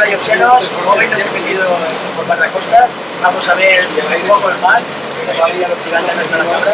Hola, Yosenos. Hoy nos hemos metido por guardacosta. Vamos a ver un poco el mar, que todavía los piratas no están ahora.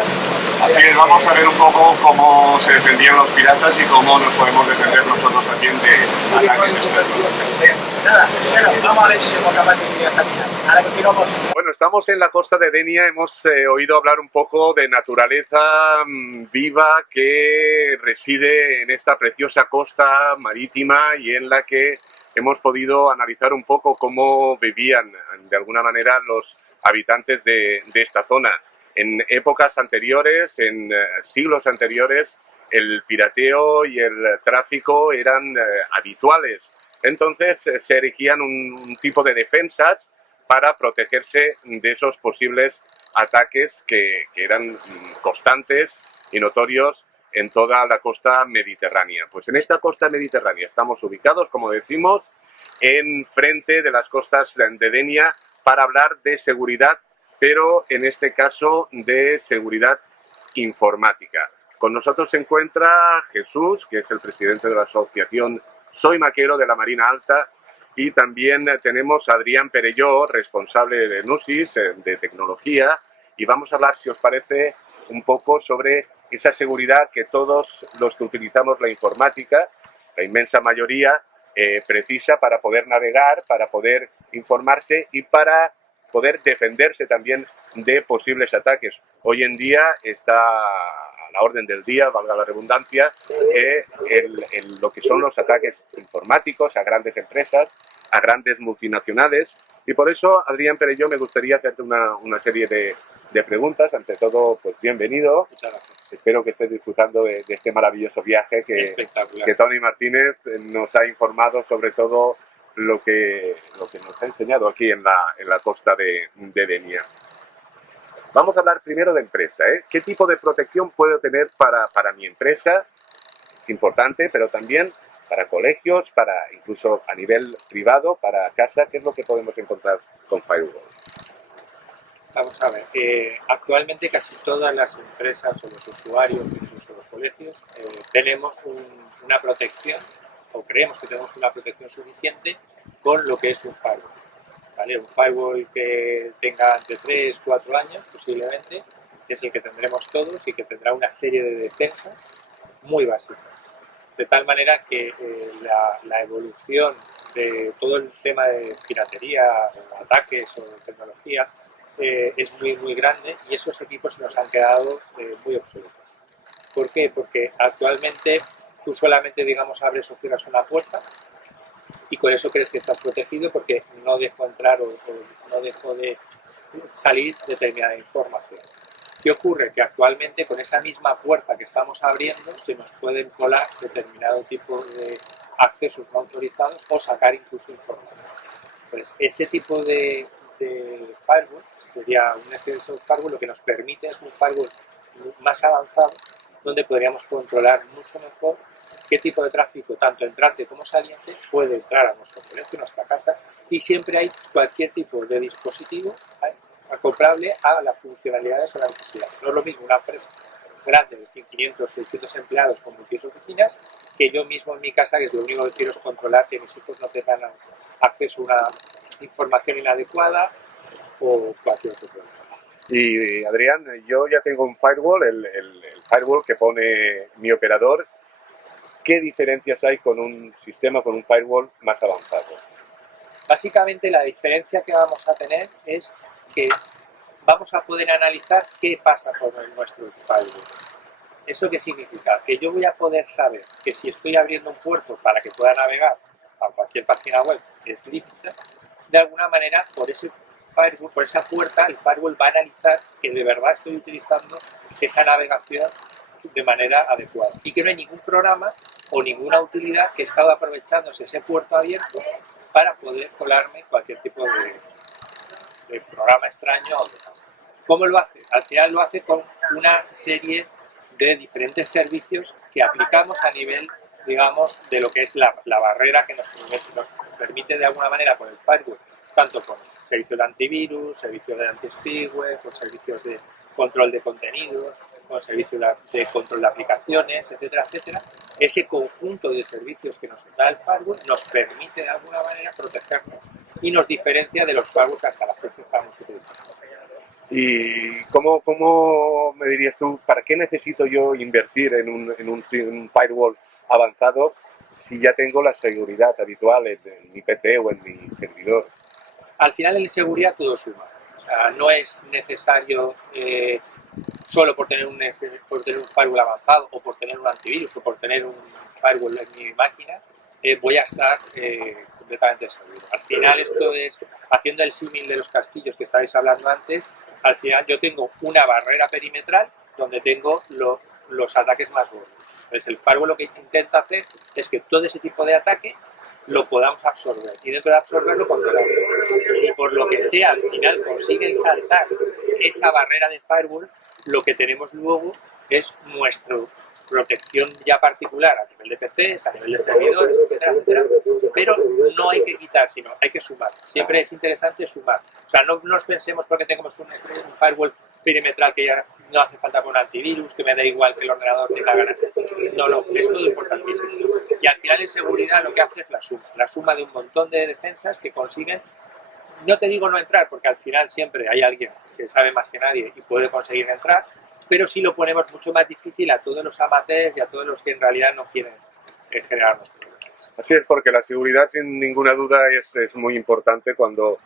Así que vamos a ver un poco cómo se defendían los piratas y cómo nos podemos defender nosotros también de ataques externos. Nada, Yosenos, vamos a ver si somos capaces de llegar hasta el final. Ahora continuamos. Bueno, estamos en la costa de Denia, hemos oído hablar un poco de naturaleza viva que reside en esta preciosa costa marítima y en la que hemos podido analizar un poco cómo vivían de alguna manera los habitantes de esta zona. En épocas anteriores, en siglos anteriores, el pirateo y el tráfico eran habituales. Entonces se erigían un tipo de defensas para protegerse de esos posibles ataques que eran constantes y notorios en toda la costa mediterránea. Pues en esta costa mediterránea estamos ubicados, como decimos, en frente de las costas de Denia para hablar de seguridad, pero en este caso de seguridad informática. Con nosotros se encuentra Jesús, que es el presidente de la asociación Soy Maquero de la Marina Alta, y también tenemos a Adrián Perelló, responsable de Nusis, de tecnología, y vamos a hablar, si os parece, un poco sobre esa seguridad que todos los que utilizamos la informática, la inmensa mayoría, precisa para poder navegar, para poder informarse y para poder defenderse también de posibles ataques. Hoy en día está a la orden del día, valga la redundancia, lo que son los ataques informáticos a grandes empresas, a grandes multinacionales, y por eso, Adrián Perelló, me gustaría hacerte una serie de preguntas. Ante todo, pues bienvenido. Muchas gracias. Espero que estés disfrutando de este maravilloso viaje que Tony Martínez nos ha informado sobre todo lo que nos ha enseñado aquí en la costa de Denia. Vamos a hablar primero de empresa, ¿eh? ¿Qué tipo de protección puedo tener para mi empresa? Es importante, pero también para colegios, para incluso a nivel privado, para casa. ¿Qué es lo que podemos encontrar con Firewall? Vamos a ver, actualmente casi todas las empresas o los usuarios, incluso los colegios, tenemos una protección, o creemos que tenemos una protección suficiente con lo que es un firewall. ¿Vale? Un firewall que tenga entre 3 o 4 años posiblemente, que es el que tendremos todos y que tendrá una serie de defensas muy básicas. De tal manera que la evolución de todo el tema de piratería, o ataques o tecnología es muy grande, y esos equipos nos han quedado muy obsoletos. ¿Por qué? Porque actualmente tú solamente, digamos, abres o cierras una puerta y con eso crees que estás protegido porque no dejo entrar o no dejo de salir determinada información. ¿Qué ocurre? Que actualmente con esa misma puerta que estamos abriendo se nos pueden colar determinado tipo de accesos no autorizados o sacar incluso información. Pues ese tipo de firewall sería un exceso de firewall. Lo que nos permite es un firewall más avanzado donde podríamos controlar mucho mejor qué tipo de tráfico, tanto entrante como saliente, puede entrar a nuestro colegio, a nuestra casa, y siempre hay cualquier tipo de dispositivo acoplable a las funcionalidades o las necesidades. No es lo mismo una empresa grande de 500, 600 empleados con múltiples oficinas que yo mismo en mi casa, que es lo único que quiero es controlar que mis hijos no tengan acceso a una información inadecuada o cualquier otro problema. Y Adrián, yo ya tengo un firewall, el firewall que pone mi operador. ¿Qué diferencias hay con un sistema, con un firewall más avanzado? Básicamente la diferencia que vamos a tener es que vamos a poder analizar qué pasa con nuestro firewall. ¿Eso qué significa? Que yo voy a poder saber que si estoy abriendo un puerto para que pueda navegar a cualquier página web que es lícita, de alguna manera por ese firewall, por esa puerta, el firewall va a analizar que de verdad estoy utilizando esa navegación de manera adecuada y que no hay ningún programa o ninguna utilidad que he estado aprovechándose ese puerto abierto para poder colarme cualquier tipo de programa extraño o demás. ¿Cómo lo hace? Al final lo hace con una serie de diferentes servicios que aplicamos a nivel, digamos, de lo que es la barrera que nos permite de alguna manera con el firewall, tanto con servicios de antivirus, servicios de anti-spyware, con servicios de control de contenidos, con servicios de control de aplicaciones, etcétera, etcétera, ese conjunto de servicios que nos da el firewall nos permite de alguna manera protegernos y nos diferencia de los firewalls que hasta la fecha estamos utilizando. ¿Y cómo me dirías tú, para qué necesito yo invertir en un firewall avanzado si ya tengo la seguridad habitual en mi PC o en mi servidor? Al final en seguridad todo suma. O sea, no es necesario solo por tener un firewall avanzado o por tener un antivirus o por tener un firewall en mi máquina, voy a estar completamente seguro. Al final esto es, haciendo el símil de los castillos que estabais hablando antes, al final yo tengo una barrera perimetral donde tengo los ataques más gordos. Entonces el firewall lo que intenta hacer es que todo ese tipo de ataque lo podamos absorber y dentro de absorberlo controlarlo. Si por lo que sea al final consiguen saltar esa barrera de firewall, lo que tenemos luego es nuestra protección ya particular a nivel de PCs, a nivel de servidores, etcétera, etcétera, pero no hay que quitar, sino hay que sumar. Siempre es interesante sumar. O sea, no nos pensemos porque tengamos un firewall perimetral que ya no hace falta con un antivirus, que me da igual que el ordenador tenga ganas. No, es todo importantísimo. Y al final en seguridad lo que hace es la suma de un montón de defensas que consiguen, no te digo no entrar, porque al final siempre hay alguien que sabe más que nadie y puede conseguir entrar, pero sí lo ponemos mucho más difícil a todos los amateurs y a todos los que en realidad no quieren generarnos problemas. Así es, porque la seguridad sin ninguna duda es muy importante cuando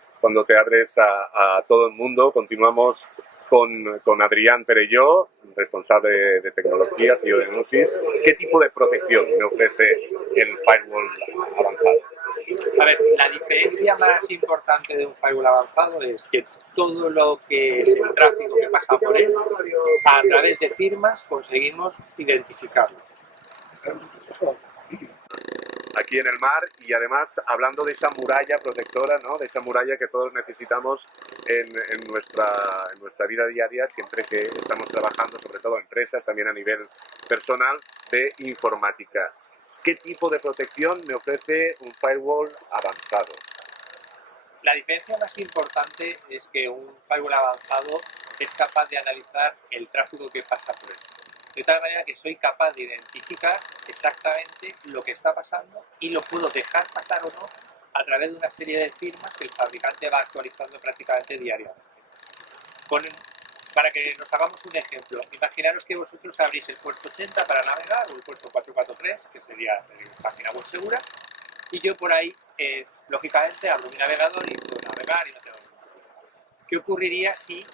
te abres a todo el mundo. Continuamos con Adrián Perelló, responsable de tecnología, CEO de Nusis. ¿Qué tipo de protección me ofrece el firewall avanzado? A ver, la diferencia más importante de un firewall avanzado es que todo lo que es el tráfico que pasa por él, a través de firmas conseguimos identificarlo. Aquí en el mar, y además hablando de esa muralla protectora, ¿no? De esa muralla que todos necesitamos en nuestra vida diaria, siempre que estamos trabajando, sobre todo empresas, también a nivel personal, de informática. ¿Qué tipo de protección me ofrece un firewall avanzado? La diferencia más importante es que un firewall avanzado es capaz de analizar el tráfico que pasa por él. De tal manera que soy capaz de identificar exactamente lo que está pasando y lo puedo dejar pasar o no a través de una serie de firmas que el fabricante va actualizando prácticamente diariamente. Para que nos hagamos un ejemplo, imaginaros que vosotros abrís el puerto 80 para navegar o el puerto 443, que sería página web segura, y yo por ahí, lógicamente, abro mi navegador y puedo navegar y no tengo ningún problema. ¿Qué ocurriría si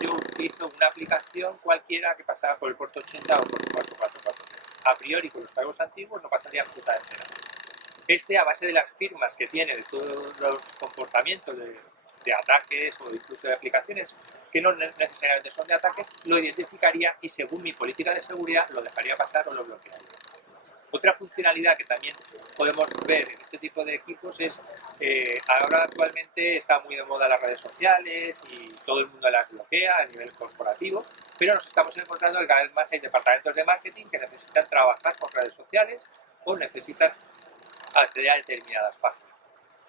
yo utilizo una aplicación cualquiera que pasara por el puerto 80 o por el puerto 443? A priori, con los firewalls antiguos no pasaría absolutamente nada. A base de las firmas que tiene, de todos los comportamientos de ataques o incluso de aplicaciones que no necesariamente son de ataques, lo identificaría y según mi política de seguridad lo dejaría pasar o lo bloquearía. Otra funcionalidad que también podemos ver en este tipo de equipos es, ahora actualmente está muy de moda las redes sociales y todo el mundo las bloquea a nivel corporativo, pero nos estamos encontrando que cada vez más hay departamentos de marketing que necesitan trabajar con redes sociales o necesitan acceder a determinadas páginas.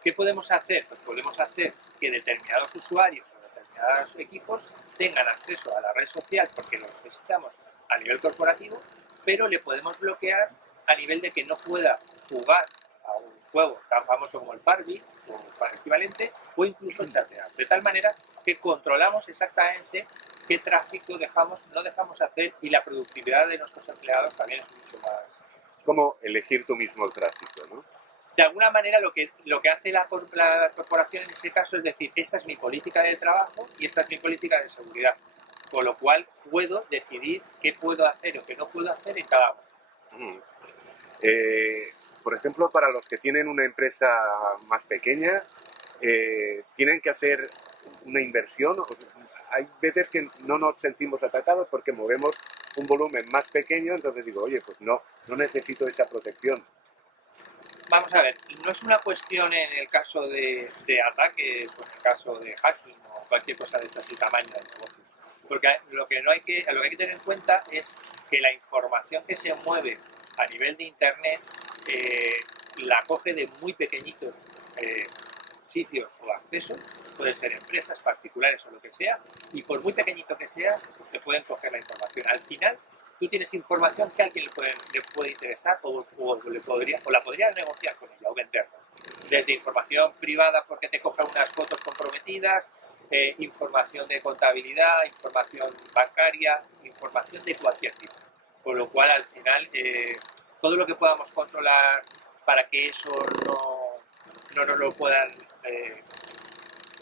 ¿Qué podemos hacer? Pues podemos hacer que determinados usuarios o determinados equipos tengan acceso a la red social porque lo necesitamos a nivel corporativo, pero le podemos bloquear a nivel de que no pueda jugar a un juego tan famoso como el Barbie o el equivalente, o incluso chatear. De tal manera que controlamos exactamente qué tráfico no dejamos hacer y la productividad de nuestros empleados también es mucho más. ¿Cómo elegir tú mismo el tráfico, no? De alguna manera lo que hace la corporación en ese caso es decir, esta es mi política de trabajo y esta es mi política de seguridad, con lo cual puedo decidir qué puedo hacer o qué no puedo hacer en cada uno. Por ejemplo, para los que tienen una empresa más pequeña, tienen que hacer una inversión. Hay veces que no nos sentimos atacados porque movemos un volumen más pequeño, entonces digo, oye, pues no necesito esa protección. Vamos a ver, no es una cuestión en el caso de ataques o en el caso de hacking o cualquier cosa de este tamaño del negocio. Porque lo que hay que tener en cuenta es que la información que se mueve a nivel de Internet la coge de muy pequeñitos sitios o accesos, pueden ser empresas particulares o lo que sea, y por muy pequeñito que seas, te pueden coger la información. Al final, tú tienes información que a alguien le puede interesar o la podría negociar con ella o venderla. Desde información privada porque te cojan unas fotos comprometidas, información de contabilidad, información bancaria, información de cualquier tipo. Con lo cual, al final, todo lo que podamos controlar para que eso no nos lo puedan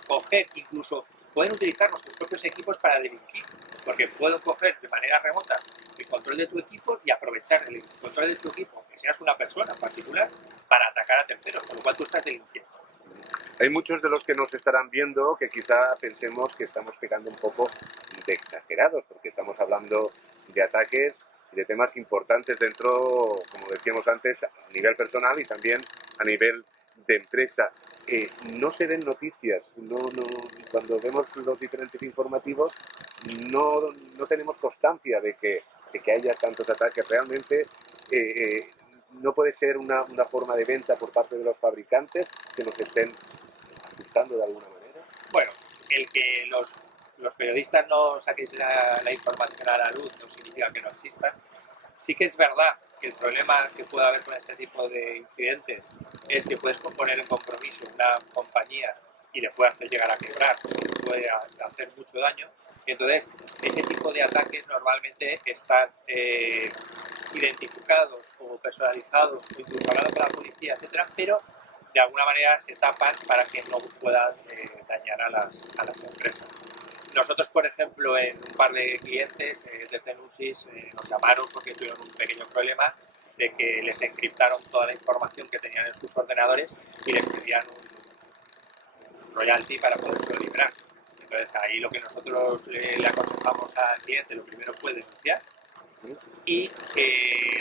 coger, incluso pueden utilizar nuestros propios equipos para delinquir, porque puedo coger de manera remota el control de tu equipo y aprovechar el control de tu equipo, que seas una persona en particular, para atacar a terceros, con lo cual tú estás delinquiendo. Hay muchos de los que nos estarán viendo que quizá pensemos que estamos pegando un poco de exagerados, porque estamos hablando de ataques y de temas importantes dentro, como decíamos antes, a nivel personal y también a nivel de empresa. No se ven noticias, cuando vemos los diferentes informativos no tenemos constancia de que haya tantos ataques. Realmente no puede ser una forma de venta por parte de los fabricantes que nos estén asustando de alguna manera. Bueno, el que los periodistas no saquéis la información a la luz no significa que no existan. Sí que es verdad que el problema que puede haber con este tipo de incidentes es que puedes poner en compromiso una compañía y le puede hacer llegar a quebrar, y puede hacer mucho daño. Y entonces, ese tipo de ataques normalmente están identificados o personalizados, o incluso hablando con la policía, etcétera, pero de alguna manera se tapan para que no puedan dañar a las empresas. Nosotros, por ejemplo, en un par de clientes desde Nusis nos llamaron porque tuvieron un pequeño problema de que les encriptaron toda la información que tenían en sus ordenadores y les pedían un royalty para poderse librar. Entonces, ahí lo que nosotros le aconsejamos al cliente, lo primero fue denunciar y,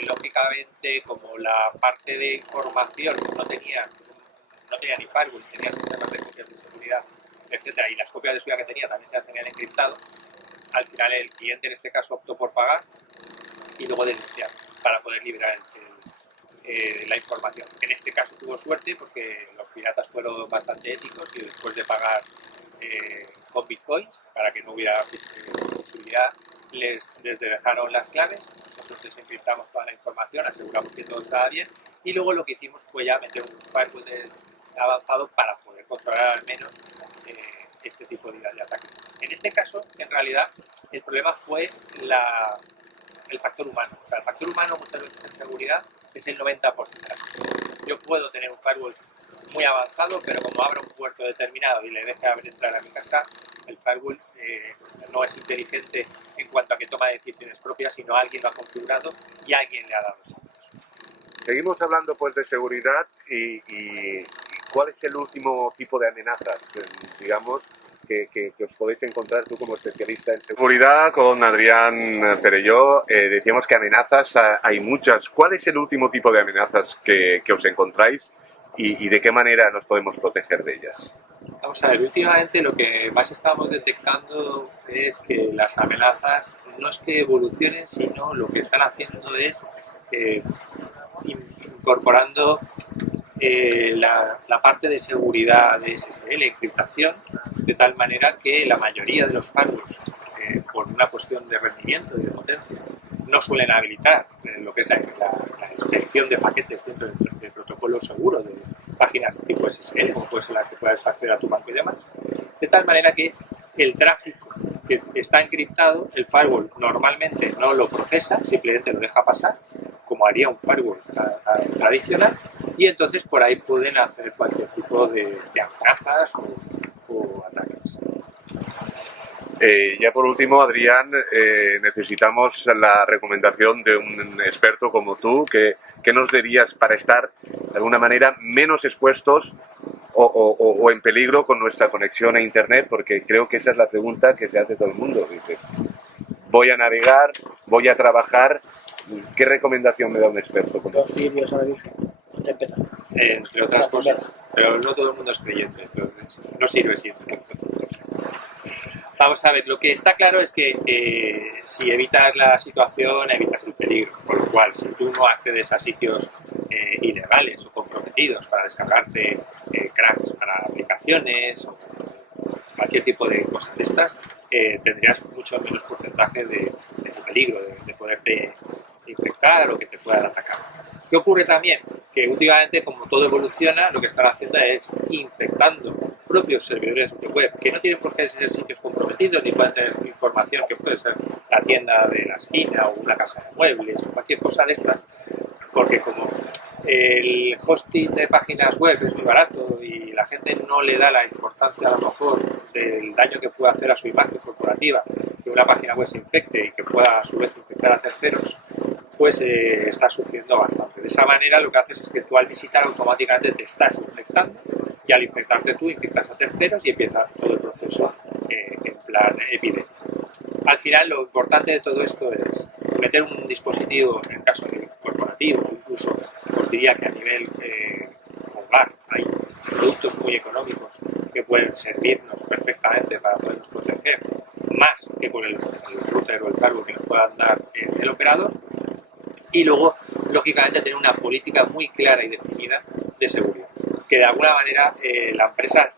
lógicamente, como la parte de información no tenía ni firewall, tenía sistemas de copias de seguridad, etcétera, y las copias de seguridad que tenía también se las tenían encriptado, al final el cliente en este caso optó por pagar y luego denunciar para poder liberar la información. En este caso tuvo suerte porque los piratas fueron bastante éticos y después de pagar con bitcoins para que no hubiera visibilidad les dejaron las claves, nosotros desencriptamos toda la información, aseguramos que todo estaba bien y luego lo que hicimos fue ya meter un firewall avanzado para poder controlar al menos este tipo de ataques. En este caso, en realidad, el problema fue el factor humano. O sea, el factor humano muchas veces en seguridad es el 90% de las cosas. Yo puedo tener un firewall muy avanzado, pero como abro un puerto determinado y le deje entrar a mi casa, el firewall no es inteligente en cuanto a que toma decisiones propias, sino alguien lo ha configurado y alguien le ha dado esos datos. Seguimos hablando pues de seguridad y ¿cuál es el último tipo de amenazas, digamos, que os podéis encontrar tú como especialista en seguridad? Con Adrián Perelló decíamos que amenazas hay muchas. ¿Cuál es el último tipo de amenazas que os encontráis y de qué manera nos podemos proteger de ellas? Vamos a ver, últimamente lo que más estamos detectando es que las amenazas no es que evolucionen, sino lo que están haciendo es incorporando la parte de seguridad de SSL, encriptación, de tal manera que la mayoría de los firewalls, por una cuestión de rendimiento y de potencia, no suelen habilitar lo que es la inspección de paquetes dentro del protocolo seguro de páginas tipo SSL, como puede ser la que puedas acceder a tu banco y demás, de tal manera que el tráfico que está encriptado, el firewall normalmente no lo procesa, simplemente lo deja pasar, como haría un firewall tradicional, y entonces por ahí pueden hacer cualquier tipo de amenazas o ataques. Ya por último, Adrián, necesitamos la recomendación de un experto como tú. ¿Qué nos dirías para estar de alguna manera menos expuestos o en peligro con nuestra conexión a Internet? Porque creo que esa es la pregunta que se hace todo el mundo. Dices, voy a navegar, voy a trabajar, ¿qué recomendación me da un experto como Los tú? cirios a la Virgen. Entre otras cosas, pero no todo el mundo es creyente, entonces no sirve siempre. Vamos a ver, lo que está claro es que si evitas la situación, evitas el peligro. Por lo cual, si tú no accedes a sitios ilegales o comprometidos para descargarte cracks para aplicaciones o cualquier tipo de cosas de estas, tendrías mucho menos porcentaje de peligro. peligro de poderte infectar o que te puedan atacar. ¿Qué ocurre también? Que últimamente, como todo evoluciona, lo que están haciendo es infectando propios servidores de web, que no tienen por qué ser sitios comprometidos, ni pueden tener información que puede ser la tienda de la esquina o una casa de muebles o cualquier cosa de estas, porque como el hosting de páginas web es muy barato y la gente no le da la importancia a lo mejor del daño que puede hacer a su imagen corporativa, que una página web se infecte y que pueda a su vez infectar a terceros, pues está sufriendo bastante. De esa manera lo que haces es que tú al visitar automáticamente te estás infectando y al infectarte tú infectas a terceros y empieza todo el proceso en plan epidémico. Al final lo importante de todo esto es meter un dispositivo, en el caso de corporativo, incluso os diría que a nivel hogar hay productos muy económicos que pueden servirnos perfectamente para podernos proteger, más que con el router o el cargo que nos puedan dar el operador. Y luego, lógicamente, tener una política muy clara y definida de seguridad. Que de alguna manera la empresa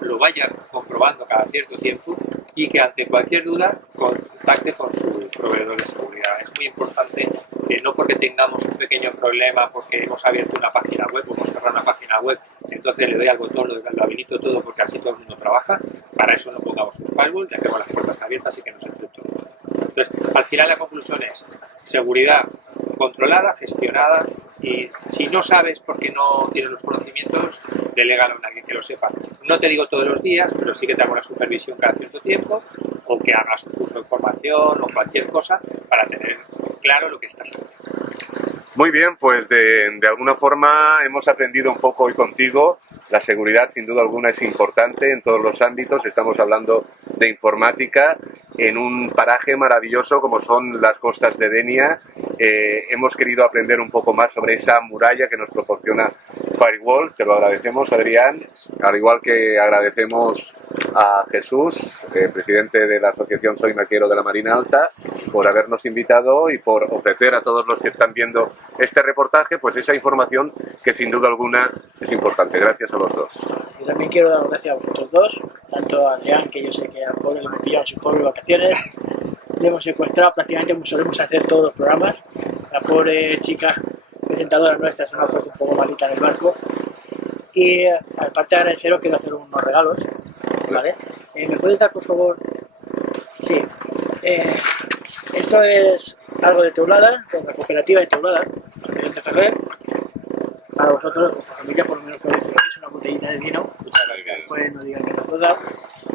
lo vaya comprobando cada cierto tiempo y que ante cualquier duda contacte con su proveedor de seguridad. Es muy importante que no porque tengamos un pequeño problema, porque hemos abierto una página web o hemos cerrado una página web, entonces le doy al botón, lo habilito todo porque así todo el mundo trabaja. Para eso no pongamos un firewall, ya que las puertas abiertas y que nos entre todos. Entonces, al final la conclusión es seguridad controlada, gestionada, y si no sabes porque no tienes los conocimientos, delégalo a alguien que lo sepa. No te digo todos los días, pero sí que te hago una supervisión cada cierto tiempo o que hagas un curso de formación o cualquier cosa para tener claro lo que estás haciendo. Muy bien, pues de alguna forma hemos aprendido un poco hoy contigo. La seguridad, sin duda alguna, es importante en todos los ámbitos. Estamos hablando de informática en un paraje maravilloso como son las costas de Denia. Hemos querido aprender un poco más sobre esa muralla que nos proporciona Firewall. Te lo agradecemos, Adrián, al igual que agradecemos a Jesús, presidente de la asociación Soy Maquero de la Marina Alta, por habernos invitado y por ofrecer a todos los que están viendo este reportaje pues esa información que sin duda alguna es importante. Gracias a los dos. Yo también quiero dar las gracias a vosotros dos, tanto a Adrián, que yo sé que al pobre le hemos pillado en sus pobres vacaciones, le hemos secuestrado prácticamente como solemos hacer todos los programas. La pobre chica presentadora nuestra se nos ha puesto un poco malita en el barco. Y aparte de agradeceros, quiero hacer unos regalos, ¿vale? ¿Me puedes dar, por favor? Sí. Esto es algo de Teulada, de la cooperativa de Teulada, de Ferrer. Para vosotros, vuestra familia, por lo menos podéis decir que es una botellita de vino. Después no digan que no os da.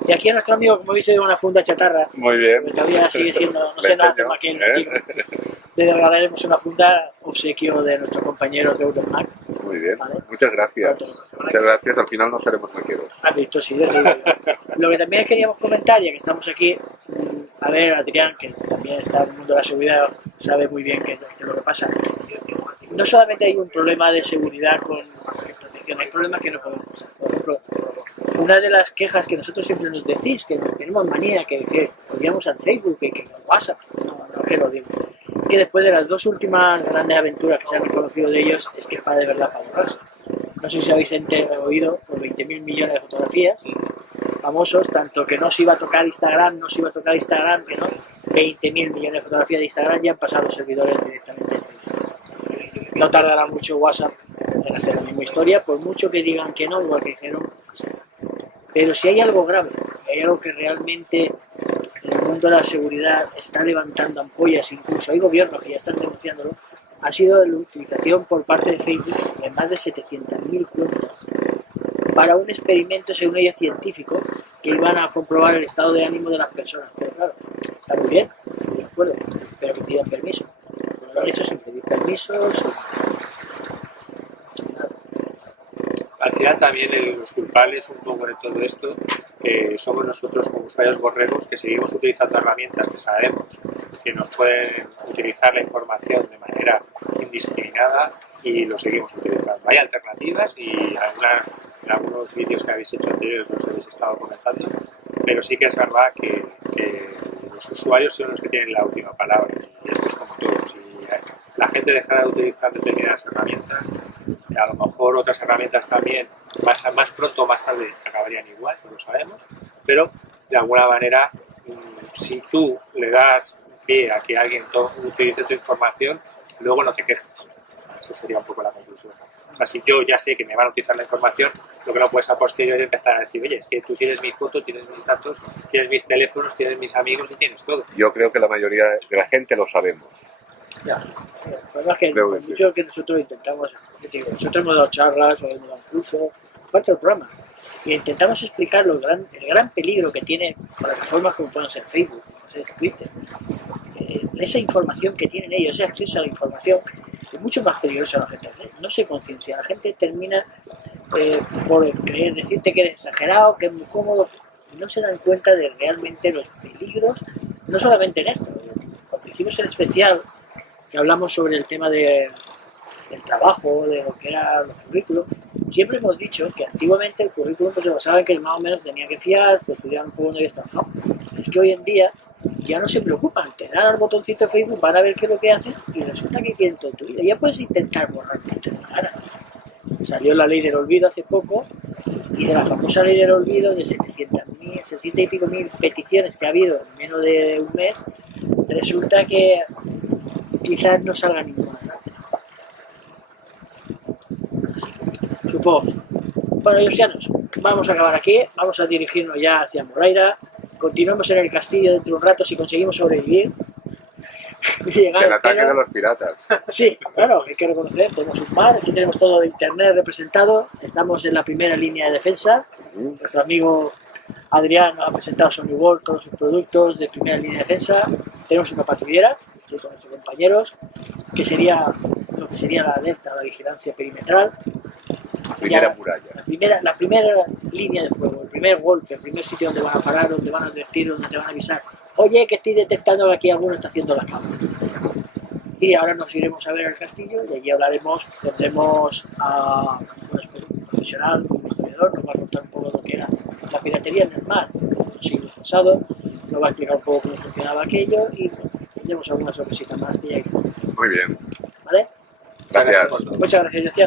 Y aquí a nuestro amigo, como veis, una funda chatarra. Muy bien. Que todavía sigue siendo, no sé nada más que el motivo. Le regalaremos una funda obsequio de nuestro compañero de Euromac. Muy bien, ¿vale? Muchas gracias. Muchas gracias, al final no seremos maqueros. Has visto, sí, desde luego. Lo que también queríamos comentar, ya que estamos aquí, a ver, Adrián, que también está en el mundo de la seguridad, sabe muy bien qué es lo que pasa. No solamente hay un problema de seguridad con protección, hay problemas que no podemos pasar. Por ejemplo, una de las quejas que nosotros siempre nos decís, que tenemos manía, que odiamos al Facebook, que WhatsApp, no que lo digo, es que después de las dos últimas grandes aventuras que se han reconocido de ellos, es que es para de verdad para borrarse. No sé si habéis oído, por 20.000 millones de fotografías famosos, tanto que no se iba a tocar Instagram, que no, 20.000 millones de fotografías de Instagram ya han pasado los servidores directamente a Facebook. No tardará mucho WhatsApp en hacer la misma historia, por mucho que digan que no, igual que dijeron. Pero si hay algo grave, hay algo que realmente en el mundo de la seguridad está levantando ampollas, incluso hay gobiernos que ya están denunciándolo, ha sido la utilización por parte de Facebook de más de 700.000 cuentas para un experimento, según ellos, científico, que iban a comprobar el estado de ánimo de las personas. Pero claro, está muy bien, estoy de acuerdo, pero que pidan permiso. Lo han hecho sin pedir permiso, sin nada. Al final también los culpables un poco de todo esto somos nosotros como usuarios borregos, que seguimos utilizando herramientas que sabemos que nos pueden utilizar la información de manera indiscriminada y lo seguimos utilizando. Hay alternativas y en algunos vídeos que habéis hecho anteriores los habéis estado comentando, pero sí que es verdad que los usuarios son los que tienen la última palabra y esto es como todo. Si la gente dejara de utilizar determinadas herramientas, a lo mejor otras herramientas también más pronto o más tarde acabarían igual, no lo sabemos, pero de alguna manera si tú le das pie a que alguien utilice tu información, luego no te quejes. Esa sería un poco la conclusión. O sea, si yo ya sé que me van a utilizar la información, lo que no puedes a posteriori empezar a decir, oye, es que tú tienes mis fotos, tienes mis datos, tienes mis teléfonos, tienes mis amigos y tienes todo. Yo creo que la mayoría de la gente lo sabemos. Ya. El problema es que Creo que mucho que nosotros intentamos, nosotros hemos dado charlas o hemos dado cursos, parte del programa, y intentamos explicar el gran peligro que tiene plataformas como pueden ser Facebook, como puede ser Twitter. Esa información que tienen ellos, ese acceso a la información, es mucho más peligroso a la gente. No se conciencia, la gente termina por creer, decirte que eres exagerado, que es muy cómodo, y no se dan cuenta de realmente los peligros, no solamente en esto. Cuando hicimos el especial, que hablamos sobre el tema del trabajo, de lo que eran los currículos, siempre hemos dicho que antiguamente el currículum pues, se basaba en que más o menos tenía que fiar, que estudiar un poco donde había estado. No, es que hoy en día ya no se preocupan, te dan al botoncito de Facebook, van a ver qué es lo que haces y resulta que quieren todo tu vida. Ya puedes intentar borrar lo que te da gana. Salió la ley del olvido hace poco y de la famosa ley del olvido de 700 y pico mil peticiones que ha habido en menos de un mes, resulta que quizás no salga ninguna. Supongo. Bueno, Josianos, vamos a acabar aquí, vamos a dirigirnos ya hacia Moraira, continuemos en el castillo dentro de un rato si conseguimos sobrevivir. Del ataque de los piratas. Sí, claro, hay que reconocer, tenemos un mar, aquí tenemos todo de internet representado, estamos en la primera línea de defensa, nuestro amigo Adrián nos ha presentado Sony World, todos sus productos de primera línea de defensa, tenemos una patrullera, estoy con nuestros compañeros, que sería lo que sería la alerta, la vigilancia perimetral. Primera muralla. La primera línea de fuego, el primer golpe, el primer sitio donde van a parar, donde van a advertir, donde te van a avisar. Oye, que estoy detectando que aquí alguno está haciendo la cama. Y ahora nos iremos a ver el castillo y allí hablaremos, tendremos a un profesional, un historiador, nos va a contar un poco lo que era la piratería en el mar en los siglos pasados, nos va a explicar un poco cómo funcionaba aquello y tendremos alguna sorpresita más que ya hay. Muy bien. ¿Vale? Gracias. Muchas gracias, Josian.